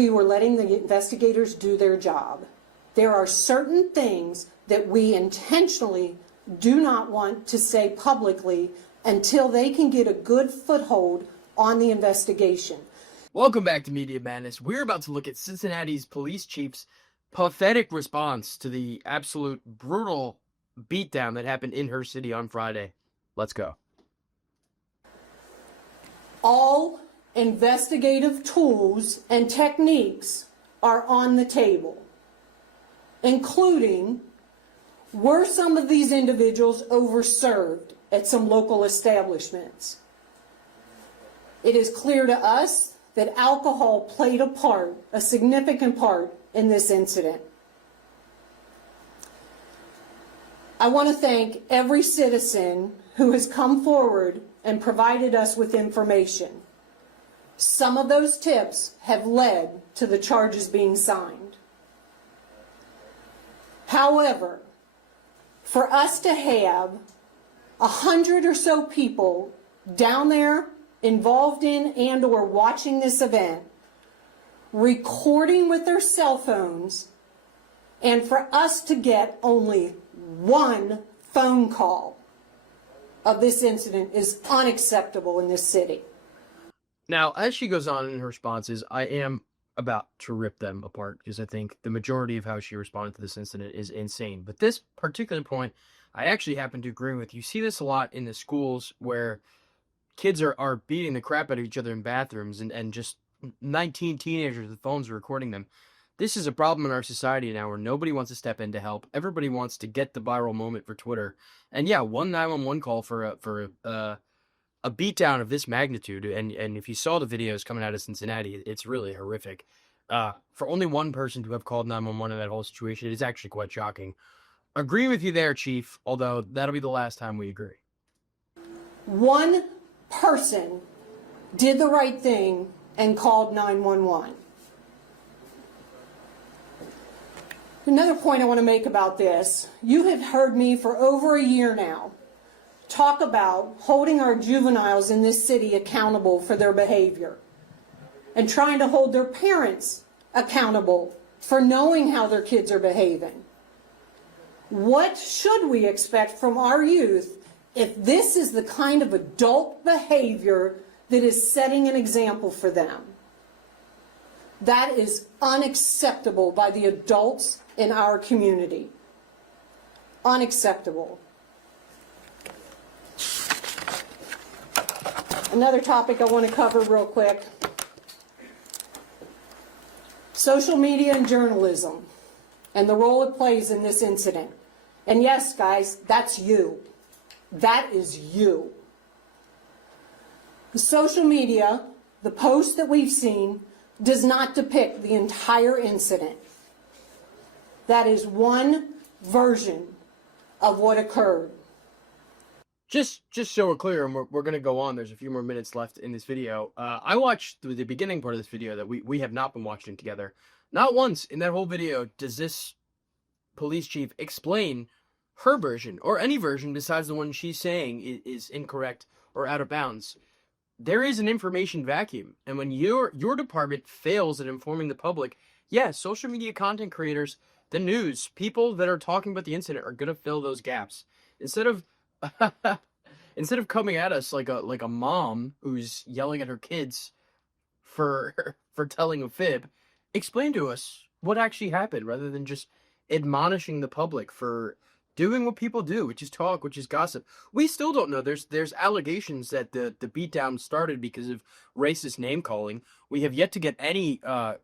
we were letting the investigators do their job. There are certain things that we intentionally do not want to say publicly until they can get a good foothold on the investigation. Welcome back to Media Madness. We're about to look at Cincinnati's police chief's pathetic response to the absolute brutal beatdown that happened in her city on Friday. Let's go. All investigative tools and techniques are on the table, including, were some of these individuals overserved at some local establishments? It is clear to us that alcohol played a part, a significant part, in this incident. I want to thank every citizen who has come forward and provided us with information. Some of those tips have led to the charges being signed. However, for us to have 100 or so people down there involved in and or watching this event, recording with their cell phones, and for us to get only one phone call of this incident is unacceptable in this city. Now, as she goes on in her responses, I am about to rip them apart because I think the majority of how she responded to this incident is insane. But this particular point, I actually happen to agree with. You see this a lot in the schools where kids are beating the crap out of each other in bathrooms and just 19 teenagers with phones are recording them. This is a problem in our society now where nobody wants to step in to help. Everybody wants to get the viral moment for Twitter. And yeah, one 911 call for a beatdown of this magnitude. And if you saw the videos coming out of Cincinnati, it's really horrific. For only one person to have called 911 in that whole situation, it is actually quite shocking. Agree with you there, Chief, although that'll be the last time we agree. One person did the right thing and called 911. Another point I want to make about this, you have heard me for over a year now talk about holding our juveniles in this city accountable for their behavior and trying to hold their parents accountable for knowing how their kids are behaving. What should we expect from our youth if this is the kind of adult behavior that is setting an example for them? That is unacceptable by the adults in our community. Unacceptable. Another topic I want to cover real quick. Social media and journalism and the role it plays in this incident. And yes, guys, that's you. That is you. The social media, the post that we've seen, does not depict the entire incident. That is one version of what occurred. Just so we're clear, and we're going to go on. There's a few more minutes left in this video. I watched the beginning part of this video that we have not been watching together. Not once in that whole video does this police chief explain her version, or any version besides the one she's saying is incorrect or out of bounds. There is an information vacuum, and when your department fails at informing the public, yes, social media content creators, the news, people that are talking about the incident are going to fill those gaps. Instead of coming at us like a mom who's yelling at her kids for telling a fib, explain to us what actually happened rather than just admonishing the public for doing what people do, which is talk, which is gossip. We still don't know. There's allegations that the beatdown started because of racist name calling. We have yet to get any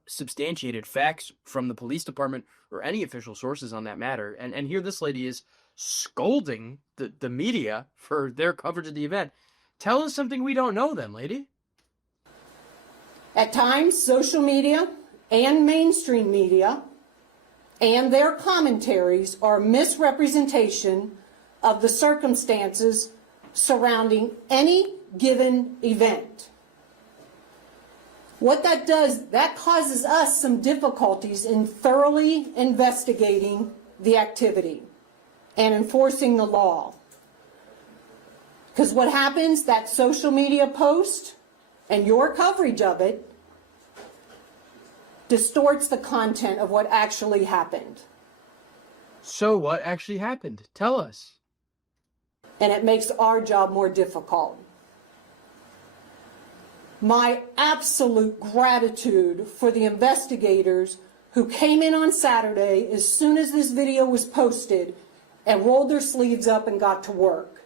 substantiated facts from the police department or any official sources on that matter. And here this lady is scolding the media for their coverage of the event. Tell us something we don't know then, lady. At times, social media and mainstream media and their commentaries are misrepresentation of the circumstances surrounding any given event. What that does, that causes us some difficulties in thoroughly investigating the activity and enforcing the law. Because what happens, that social media post and your coverage of it distorts the content of what actually happened. So what actually happened? Tell us. And it makes our job more difficult. My absolute gratitude for the investigators who came in on Saturday as soon as this video was posted and rolled their sleeves up and got to work.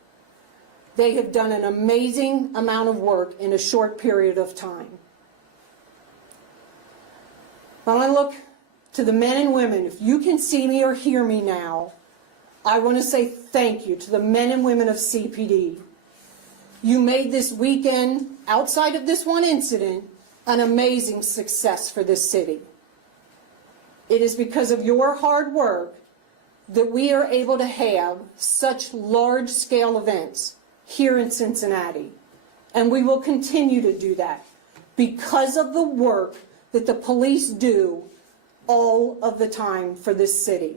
They have done an amazing amount of work in a short period of time. When I look to the men and women, if you can see me or hear me now, I want to say thank you to the men and women of CPD. You made this weekend, outside of this one incident, an amazing success for this city. It is because of your hard work that we are able to have such large-scale events here in Cincinnati. And we will continue to do that because of the work that the police do all of the time for this city.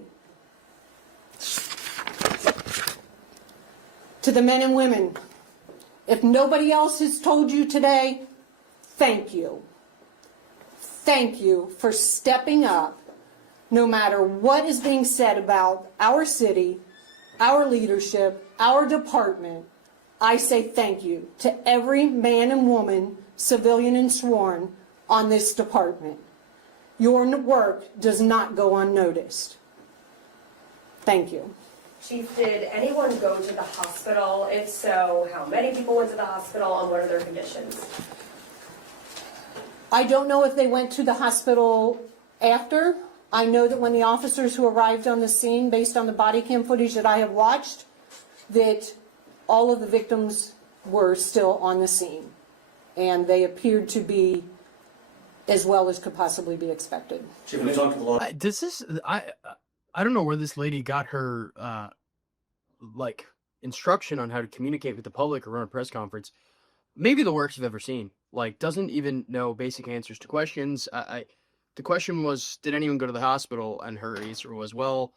To the men and women, if nobody else has told you today, thank you. Thank you for stepping up no matter what is being said about our city, our leadership, our department. I say thank you to every man and woman, civilian and sworn, on this department. Your work does not go unnoticed. Thank you. Chief, did anyone go to the hospital? If so, how many people went to the hospital and what are their conditions? I don't know if they went to the hospital after. I know that when the officers who arrived on the scene, based on the body cam footage that I have watched, that all of the victims were still on the scene. And they appeared to be as well as could possibly be expected. Chief, when you talk to the law, I don't know where this lady got her like instruction on how to communicate with the public or run a press conference. Maybe the worst I've ever seen. Like, doesn't even know basic answers to questions. The question was, did anyone go to the hospital? And her answer was, well,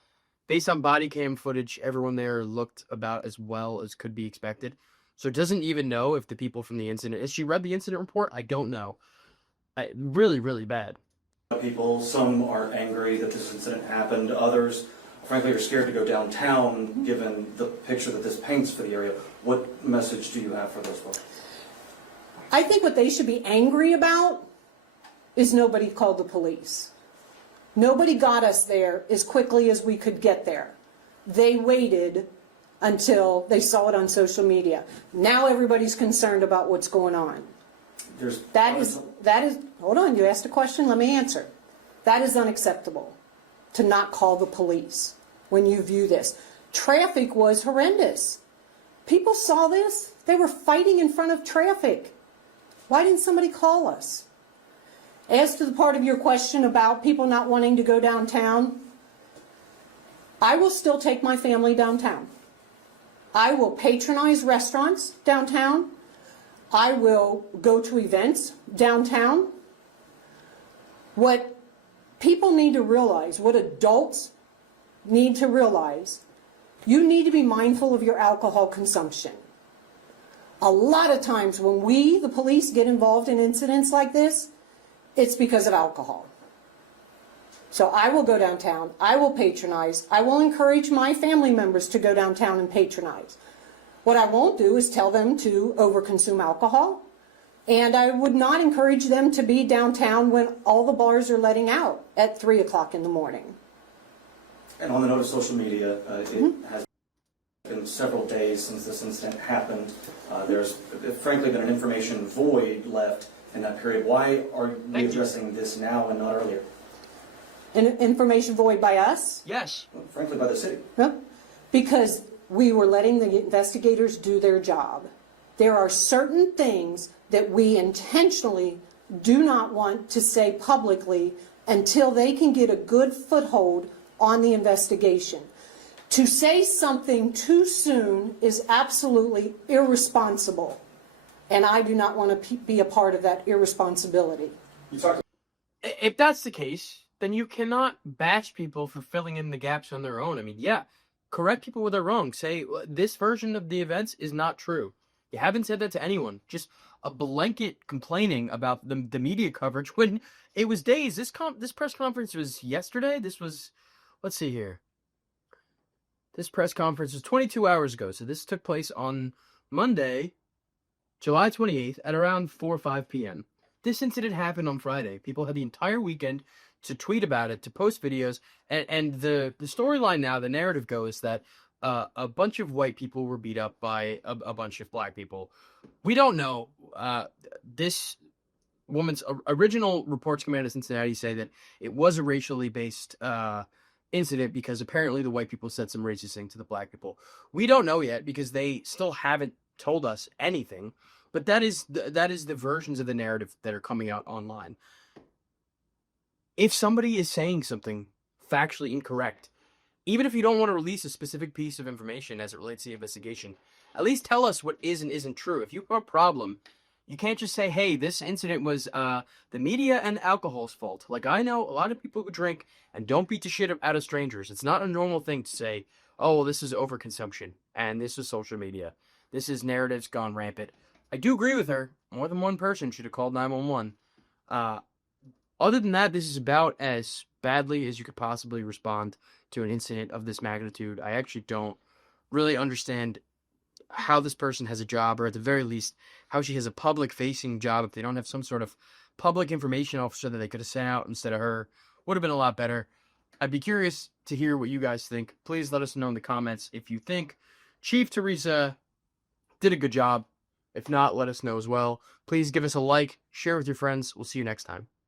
based on body cam footage, everyone there looked about as well as could be expected. So doesn't even know if the people from the incident, has she read the incident report? I don't know. Really, really bad. people, some are angry that this incident happened. Others, frankly, are scared to go downtown given the picture that this paints for the area. What message do you have for those folks? I think what they should be angry about is nobody called the police. Nobody got us there as quickly as we could get there. They waited until they saw it on social media. Now everybody's concerned about what's going on. That is, hold on, you asked a question, let me answer. That is unacceptable, to not call the police when you view this. Traffic was horrendous. People saw this, they were fighting in front of traffic. Why didn't somebody call us? As to the part of your question about people not wanting to go downtown, I will still take my family downtown. I will patronize restaurants downtown. I will go to events downtown. What people need to realize, what adults need to realize, you need to be mindful of your alcohol consumption. A lot of times when we, the police, get involved in incidents like this, it's because of alcohol. So I will go downtown, I will patronize, I will encourage my family members to go downtown and patronize. What I won't do is tell them to overconsume alcohol, and I would not encourage them to be downtown when all the bars are letting out at 3 o'clock in the morning. And on the note of social media, it has been several days since this incident happened. There's frankly been an information void left in that period. Why are we addressing this now and not earlier? An information void by us? Yes. Well, frankly, by the city. No, because we were letting the investigators do their job. There are certain things that we intentionally do not want to say publicly until they can get a good foothold on the investigation. To say something too soon is absolutely irresponsible, and I do not want to be a part of that irresponsibility. If that's the case, then you cannot bash people for filling in the gaps on their own. I mean, yeah, correct people where they're wrong. Say, this version of the events is not true. You haven't said that to anyone. Just a blanket complaining about the media coverage when it was days. This press conference was yesterday. This was, let's see here. This press conference was 22 hours ago. So this took place on Monday, July 28th at around 4 or 5 p.m. This incident happened on Friday. People had the entire weekend to tweet about it, to post videos, and the storyline now, the narrative goes that a bunch of white people were beat up by a bunch of black people. We don't know. This woman's original reports coming out of Cincinnati say that it was a racially based incident because apparently the white people said some racist thing to the black people. We don't know yet because they still haven't told us anything. But that is the versions of the narrative that are coming out online. If somebody is saying something factually incorrect, even if you don't want to release a specific piece of information as it relates to the investigation, at least tell us what is and isn't true. If you have a problem, you can't just say, hey, this incident was the media and alcohol's fault. Like, I know a lot of people who drink and don't beat the shit out of strangers. It's not a normal thing to say, oh, well, this is overconsumption, and this is social media. This is narratives gone rampant. I do agree with her. More than one person should have called 911. Other than that, this is about as badly as you could possibly respond to an incident of this magnitude. I actually don't really understand how this person has a job, or at the very least, how she has a public-facing job if they don't have some sort of public information officer that they could have sent out instead of her. Would have been a lot better. I'd be curious to hear what you guys think. Please let us know in the comments if you think Chief Teresa did a good job. If not, let us know as well. Please give us a like, share with your friends. We'll see you next time.